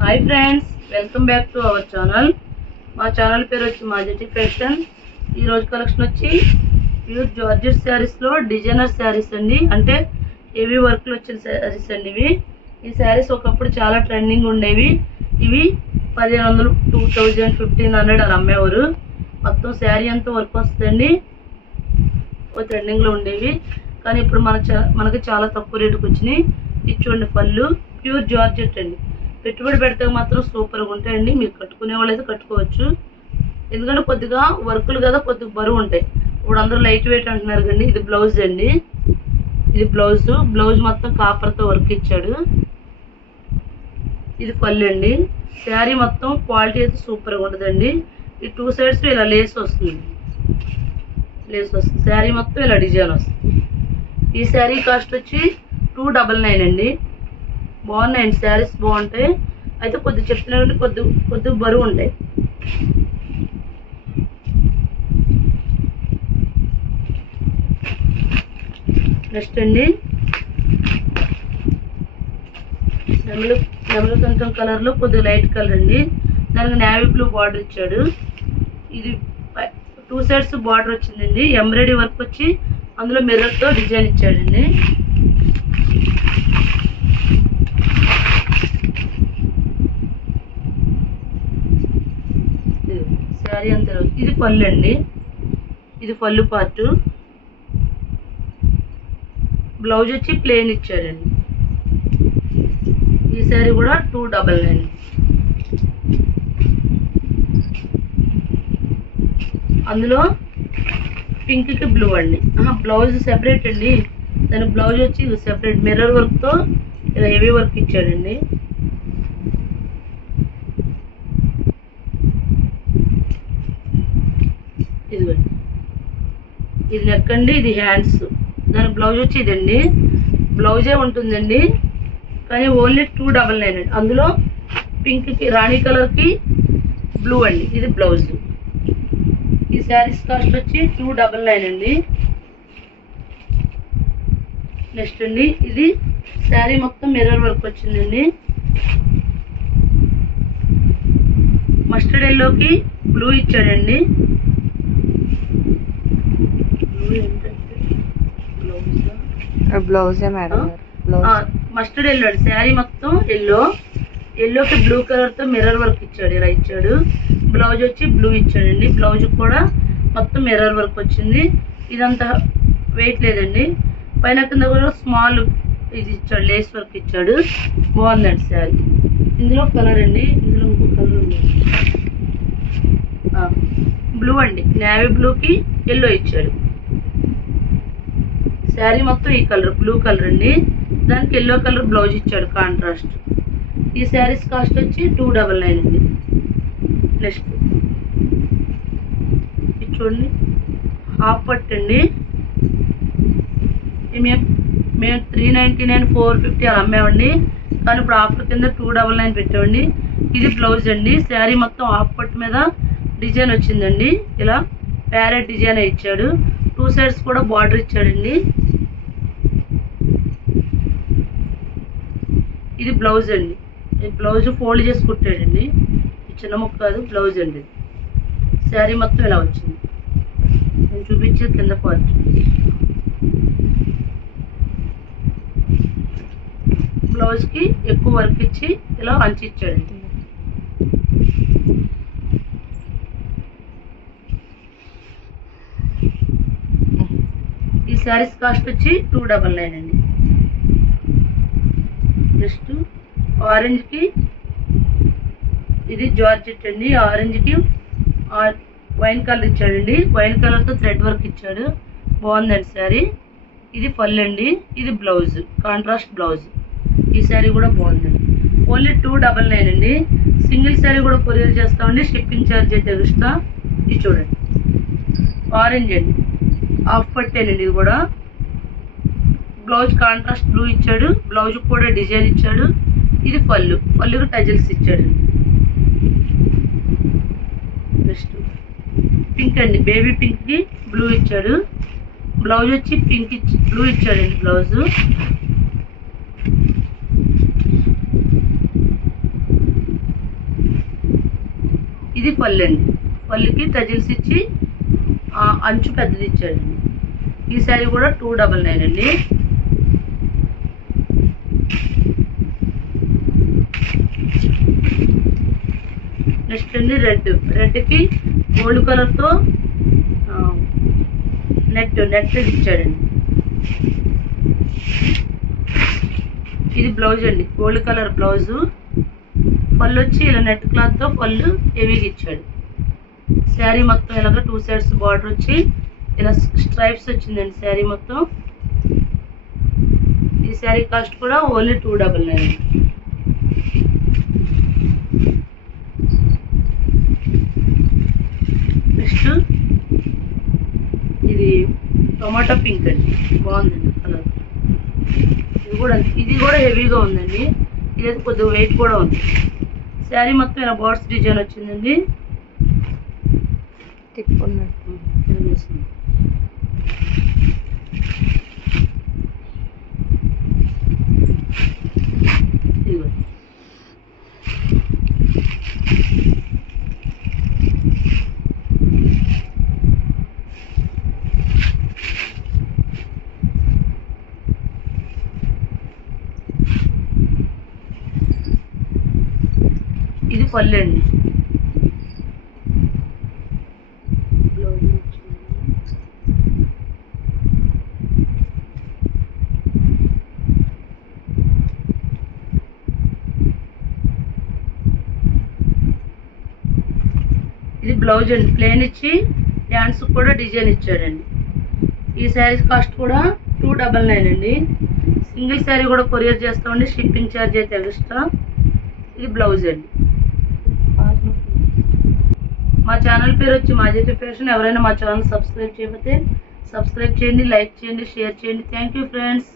Hi friends, welcome back to our channel. మా channel పేరు వచ్చి మాజెటి ఫ్యాషన్. ఈరోజు కలెక్షన్ వచ్చి ప్యూర్ జార్జెట్ శారీస్లో డిజైనర్ శారీస్ అండి. అంటే హెవీ వర్క్లు వచ్చిన శారీస్ అండి ఇవి. ఈ శారీస్ ఒకప్పుడు చాలా ట్రెండింగ్ ఉండేవి. ఇవి 1500, 2000, 1500 అలా అమ్మేవారు. మొత్తం శారీ అంతా వర్క్ వస్తుందండి. ట్రెండింగ్లో ఉండేవి, కానీ ఇప్పుడు మనకి చాలా తక్కువ రేటుకి వచ్చినాయి. ఇచ్చోండి పళ్ళు ప్యూర్ జార్జెట్ అండి. పెట్టుబడి పెడితే మాత్రం సూపర్గా ఉంటాయండి. మీరు కట్టుకునే వాళ్ళైతే కట్టుకోవచ్చు, ఎందుకంటే కొద్దిగా వర్కులు కదా, కొద్దిగా బరువు ఉంటాయి. ఇప్పుడు అందరూ లైట్ వెయిట్ అంటున్నారు కండి. ఇది బ్లౌజ్ అండి. ఇది బ్లౌజ్ మొత్తం కాపర్తో వర్క్ ఇచ్చాడు. ఇది పళ్ళు అండి. శారీ మొత్తం క్వాలిటీ అయితే సూపర్గా ఉంటుందండి. ఈ 2 సైడ్స్ ఇలా లేస్ వస్తుంది. శారీ మొత్తం ఇలా డిజైన్ వస్తుంది. ఈ శారీ కాస్ట్ వచ్చి 299 అండి. బాగున్నాయండి శారీస్, బాగుంటాయి. అయితే కొద్దిగా చెప్తున్నా కొద్దిగా బరువు ఉంటాయి. నెక్స్ట్ అండి నెమలి కంచం కలర్లో కొద్దిగా లైట్ కలర్ అండి. దానికి నేవీ బ్లూ బార్డర్ ఇచ్చాడు. ఇది 2 సైడ్స్ బార్డర్ వచ్చిందండి. ఎంబ్రాయిడరీ వర్క్ వచ్చి అందులో మిర్రర్తో డిజైన్ ఇచ్చాడండి. శారీ అంతా ఇది పళ్ళు అండి. ఇది పళ్ళు పార్ట్. బ్లౌజ్ వచ్చి ప్లెయిన్ ఇచ్చాడండి. ఈ శారీ కూడా 299. అందులో పింక్ కి బ్లూ అండి. బ్లౌజ్ సెపరేట్ అండి. దాని బ్లౌజ్ వచ్చి సెపరేట్ మిర్రర్ వర్క్తో ఇలా హెవీ వర్క్ ఇచ్చాడండి. ఇదిగోండి, ఇది నెక్ అండి. ఇది హ్యాండ్స్. దాని బ్లౌజ్ వచ్చి ఇదండి. బ్లౌజే ఉంటుందండి, కానీ ఓన్లీ 299 అండి. అందులో పింక్కి రాణి కలర్కి బ్లూ అండి. ఇది బ్లౌజ్. ఈ శారీస్ కాస్ట్ వచ్చి 299 అండి. నెక్స్ట్ అండి ఇది శారీ మొత్తం మిర్రర్ వర్క్ వచ్చిందండి. మస్టర్డ్ ఎల్లోకి బ్లూ ఇచ్చాడండి. బ్లౌజే మేడం. మస్టర్డ్ ఎల్లో అండి. శారీ మొత్తం ఎల్లోకి బ్లూ కలర్తో మిర్రర్ వర్క్ ఇచ్చాడు. ఇలా ఇచ్చాడు. బ్లౌజ్ వచ్చి బ్లూ ఇచ్చాడండి. బ్లౌజ్ కూడా మొత్తం మిర్రర్ వర్క్ వచ్చింది. ఇదంతా వెయిట్ లేదండి. పైన కింద కూడా స్మాల్ ఇది ఇచ్చాడు, లేస్ వర్క్ ఇచ్చాడు. బాగుందండి శారీ. ఇందులో కలర్ అండి. ఇందులో ఇంకో కలర్ ఉంది, బ్లూ అండి. నేవీ బ్లూకి ఎల్లో ఇచ్చాడు. శారీ మొత్తం ఈ కలర్ బ్లూ కలర్ అండి. దానికి ఎల్లో కలర్ బ్లౌజ్ ఇచ్చాడు కాంట్రాస్ట్. ఈ శారీస్ కాస్ట్ వచ్చి 299 అండి. నెక్స్ట్ ఇది చూడండి, హాఫ్ పట్టు అండి. మేము 399, 450 అలా అమ్మామండి, కానీ ఇప్పుడు ఆఫర్ కింద 299 పెట్టామండి. ఇది బ్లౌజ్ అండి. శారీ మొత్తం హాఫ్ పట్టు మీద డిజైన్ వచ్చిందండి. ఇలా ప్యారెట్ డిజైన్ ఇచ్చాడు. 2 సైడ్స్ కూడా బార్డర్ ఇచ్చాడండి. ఇది బ్లౌజ్ అండి. ఈ బ్లౌజ్ ఫోల్డ్ చేసి కుట్టాడండి. చిన్న ముక్క కాదు, బ్లౌజ్ అండి. శారీ మొత్తం ఇలా వచ్చింది. నేను చూపించే కింద పార్ట్. బ్లౌజ్కి ఎక్కువ వర్క్ ఇచ్చి ఇలా అంచి ఇచ్చాడండి. ఈ శారీస్ కాస్ట్ వచ్చి 299 అండి. నెక్స్ట్ ఆరెంజ్కి ఇది జార్జెట్ అండి. ఆరెంజ్కి వైన్ కలర్ ఇచ్చాడండి. వైన్ కలర్తో థ్రెడ్ వర్క్ ఇచ్చాడు. బాగుందండి శారీ. ఇది పళ్ళు అండి. ఇది బ్లౌజ్, కాంట్రాస్ట్ బ్లౌజ్. ఈ శారీ కూడా బాగుందండి. ఓన్లీ 299 అండి. సింగిల్ శారీ కూడా కొరియర్ చేస్తామండి. షిప్పింగ్ ఛార్జ్ అయితే ఎక్స్ట్రా. ఇది చూడండి, ఆరెంజ్ అండి. హాఫ్ పట్టేనండి. ఇది కూడా బ్లౌజ్ కాంట్రాస్ట్ బ్లూ ఇచ్చాడు. బ్లౌజ్ కూడా డిజైన్ ఇచ్చాడు. ఇది పళ్ళుకి టజిల్స్ ఇచ్చాడు. నెక్స్ట్ పింక్ అండి. బేబీ పింక్కి బ్లూ ఇచ్చాడు. బ్లౌజ్ వచ్చి పింక్ బ్లూ ఇచ్చాడండి. బ్లౌజు ఇది పళ్ళు అండి. పళ్ళుకి టజిల్స్ ఇచ్చి అంచు పెద్దది ఇచ్చాడండి. ఈ శారీ కూడా 299 అండి. నెక్స్ట్ అండి రెడ్కి గోల్డ్ కలర్తో నెట్ ఇచ్చాడండి. ఇది బ్లౌజ్ అండి, గోల్డ్ కలర్ బ్లౌజు. పళ్ళు వచ్చి ఇలా నెట్ క్లాత్తో పళ్ళు హెవీగా ఇచ్చాడు. శారీ మొత్తం ఇలాగ 2 సైడ్స్ బార్డర్ వచ్చి ఇలా స్ట్రైప్స్ వచ్చిందండి శారీ మొత్తం. ఈ శారీ కాస్ట్ కూడా ఓన్లీ 299. నెక్స్ట్ ఇది టొమాటో పింక్ అండి, బాగుందండి కలర్. ఇది కూడా హెవీగా ఉందండి. ఇది కొద్దిగా వెయిట్ కూడా ఉంది. శారీ మొత్తం ఇలా బర్డ్స్ డిజైన్ వచ్చిందండి. ఇది పళ్ళు అండి. ఇది బ్లౌజ్ అండి, ప్లెయిన్ ఇచ్చి డ్యాన్స్ కూడా డిజైన్ ఇచ్చాడండి. ఈ శారీ కాస్ట్ కూడా 299 అండి. సింగిల్ శారీ కూడా కొరియర్ చేస్తామండి, షిప్పింగ్ ఛార్జ్ అయితే ఎక్స్ట్రా. ఇది బ్లౌజ్ అండి. మా ఛానల్ పేరు వచ్చి మాజెటి ఫ్యాషన్. ఎవరైనా మా ఛానల్ సబ్స్క్రైబ్ చేయకపోతే సబ్స్క్రైబ్ చేయండి, లైక్ చేయండి, షేర్ చేయండి. Thank you friends.